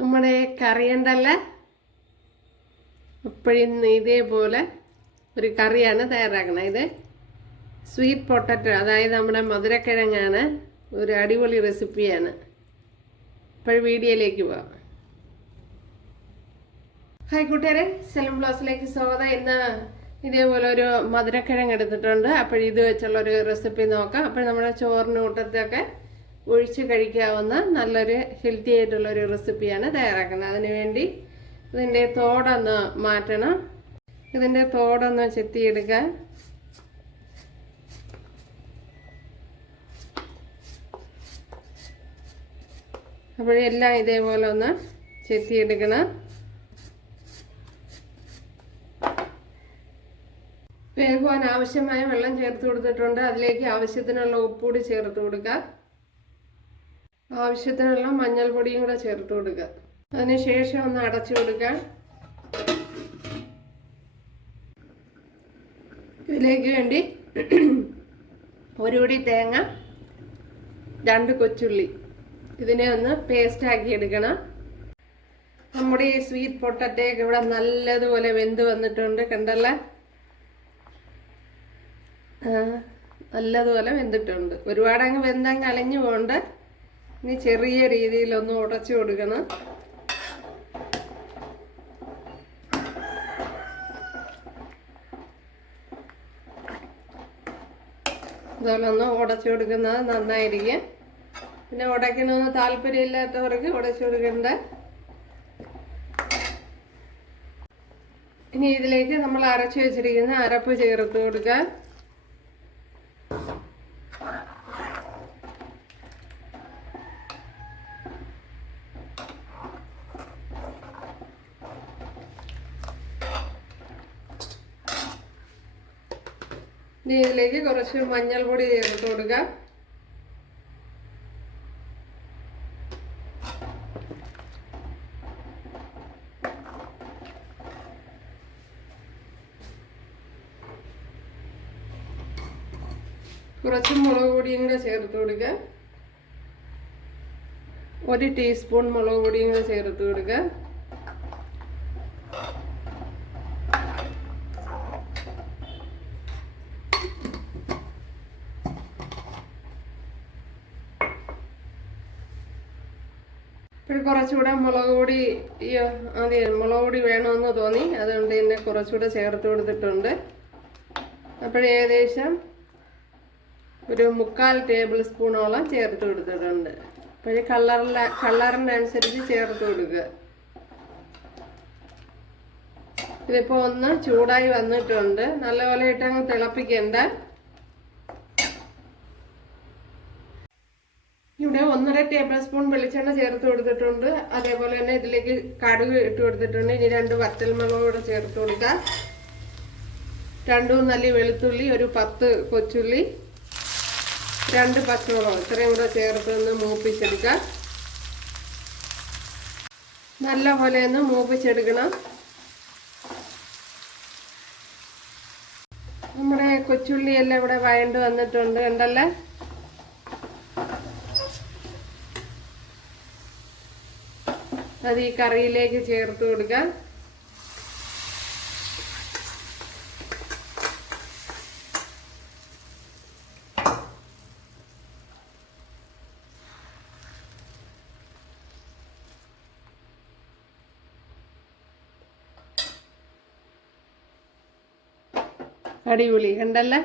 നമ്മുടെ കറിയുണ്ടല്ല എപ്പോഴും ഇതേപോലെ ഒരു കറിയാണ് തയ്യാറാക്കുന്നത്. ഇത് സ്വീറ്റ് പൊട്ടറ്റോ, അതായത് നമ്മുടെ മധുരക്കിഴങ്ങാണ്. ഒരു അടിപൊളി റെസിപ്പിയാണ്. ഇപ്പോൾ വീഡിയോയിലേക്ക് പോകാം. ഹായ് കൂട്ടുകാരെ, സെലം ബ്ലോസിലേക്ക് സ്വാഗതം. ഇന്ന് ഇതേപോലെ ഒരു മധുരക്കിഴങ്ങ് എടുത്തിട്ടുണ്ട്. അപ്പോൾ ഇത് വെച്ചുള്ളൊരു റെസിപ്പി നോക്കാം. അപ്പോൾ നമ്മുടെ ചോറിന് കൂട്ടത്തൊക്കെ ഒഴിച്ച് കഴിക്കാവുന്ന നല്ലൊരു ഹെൽത്തി ആയിട്ടുള്ളൊരു റെസിപ്പിയാണ് തയ്യാറാക്കുന്നത്. അതിന് വേണ്ടി ഇതിൻ്റെ തോടൊന്ന് മാറ്റണം. ഇതിൻ്റെ തോടൊന്ന് ചെത്തിയെടുക്കാൻ അപ്പോഴെല്ലാം ഇതേപോലെ ഒന്ന് ചെത്തിയെടുക്കണം. വേകുവാൻ ആവശ്യമായ വെള്ളം ചേർത്ത് കൊടുത്തിട്ടുണ്ട്. അതിലേക്ക് ആവശ്യത്തിനുള്ള ഉപ്പുകൂടി ചേർത്ത് കൊടുക്കുക. ആവശ്യത്തിനുള്ള മഞ്ഞൾപ്പൊടിയും കൂടെ ചേർത്ത് കൊടുക്കുക. അതിനുശേഷം ഒന്ന് അടച്ചു കൊടുക്കുക. ഇതിലേക്ക് വേണ്ടി ഒരു പിടി തേങ്ങ, 2 കൊച്ചുള്ളി, ഇതിനെ ഒന്ന് പേസ്റ്റ് ആക്കി എടുക്കണം. നമ്മുടെ ഈ സ്വീറ്റ് പൊട്ടറ്റയൊക്കെ ഇവിടെ നല്ലതുപോലെ വെന്ത് വന്നിട്ടുണ്ട്. കണ്ടല്ല, നല്ലതുപോലെ വെന്തിട്ടുണ്ട്. ഒരുപാടങ്ങ് വെന്തങ്ങ് അലഞ്ഞു പോകണ്ട. ഇനി ചെറിയ രീതിയിലൊന്ന് ഉടച്ചു കൊടുക്കണം. അതുപോലെ ഒന്ന് ഉടച്ചു കൊടുക്കുന്നത് നന്നായിരിക്കും. പിന്നെ ഉടയ്ക്കണമെന്ന് താല്പര്യമില്ലാത്തവർക്ക് ഉടച്ചു കൊടുക്കണ്ട. ഇനി ഇതിലേക്ക് നമ്മൾ അരച്ചു വെച്ചിരിക്കുന്ന അരപ്പ് ചേർത്ത് കൊടുക്കുക. ഇനി ഇതിലേക്ക് കുറച്ച് മഞ്ഞൾപ്പൊടി ചേർത്ത് കൊടുക്കുക. കുറച്ച് മുളക് പൊടിയും കൂടെ ചേർത്ത് കൊടുക്കുക. 1 ടീസ്പൂൺ മുളക് പൊടിയും കൂടെ ചേർത്ത് കൊടുക്കുക. ഇപ്പോൾ കുറച്ചുകൂടെ മുളക് പൊടി വേണമെന്ന് തോന്നി, അതുകൊണ്ട് തന്നെ കുറച്ചുകൂടെ ചേർത്ത് കൊടുത്തിട്ടുണ്ട്. ഏകദേശം ഒരു 3/4 ടേബിൾ സ്പൂണോളം ചേർത്ത് കൊടുത്തിട്ടുണ്ട്. കളറിനനുസരിച്ച് ചേർത്ത് കൊടുക്കുക. ഇതിപ്പോൾ ഒന്ന് ചൂടായി വന്നിട്ടുണ്ട്. നല്ലപോലെ ഇട്ടങ്ങ് തിളപ്പിക്കേണ്ട. ഇവിടെ 1.5 ടേബിൾ സ്പൂൺ വെളിച്ചെണ്ണ ചേർത്ത് കൊടുത്തിട്ടുണ്ട്. അതേപോലെ തന്നെ ഇതിലേക്ക് കടുക് ഇട്ട് കൊടുത്തിട്ടുണ്ട്. ഇനി 2 വറ്റൽമുളക് കൂടെ ചേർത്ത് കൊടുക്കുക. 2 നല്ല വെളുത്തുള്ളി, ഒരു 10 കൊച്ചുള്ളി, 2 പച്ചമുളക്, ഇത്രയും കൂടെ ചേർത്ത് ഒന്ന് മൂപ്പിച്ചെടുക്കുക. നല്ല പോലെ ഒന്ന് മൂപ്പിച്ചെടുക്കണം. നമ്മുടെ കൊച്ചുള്ളി എല്ലാം ഇവിടെ വഴണ്ട് വന്നിട്ടുണ്ട്. കണ്ടല്ലേ, അത് ഈ കറിയിലേക്ക് ചേർത്ത് കൊടുക്കുക. അടിപൊളി, കണ്ടല്ലേ.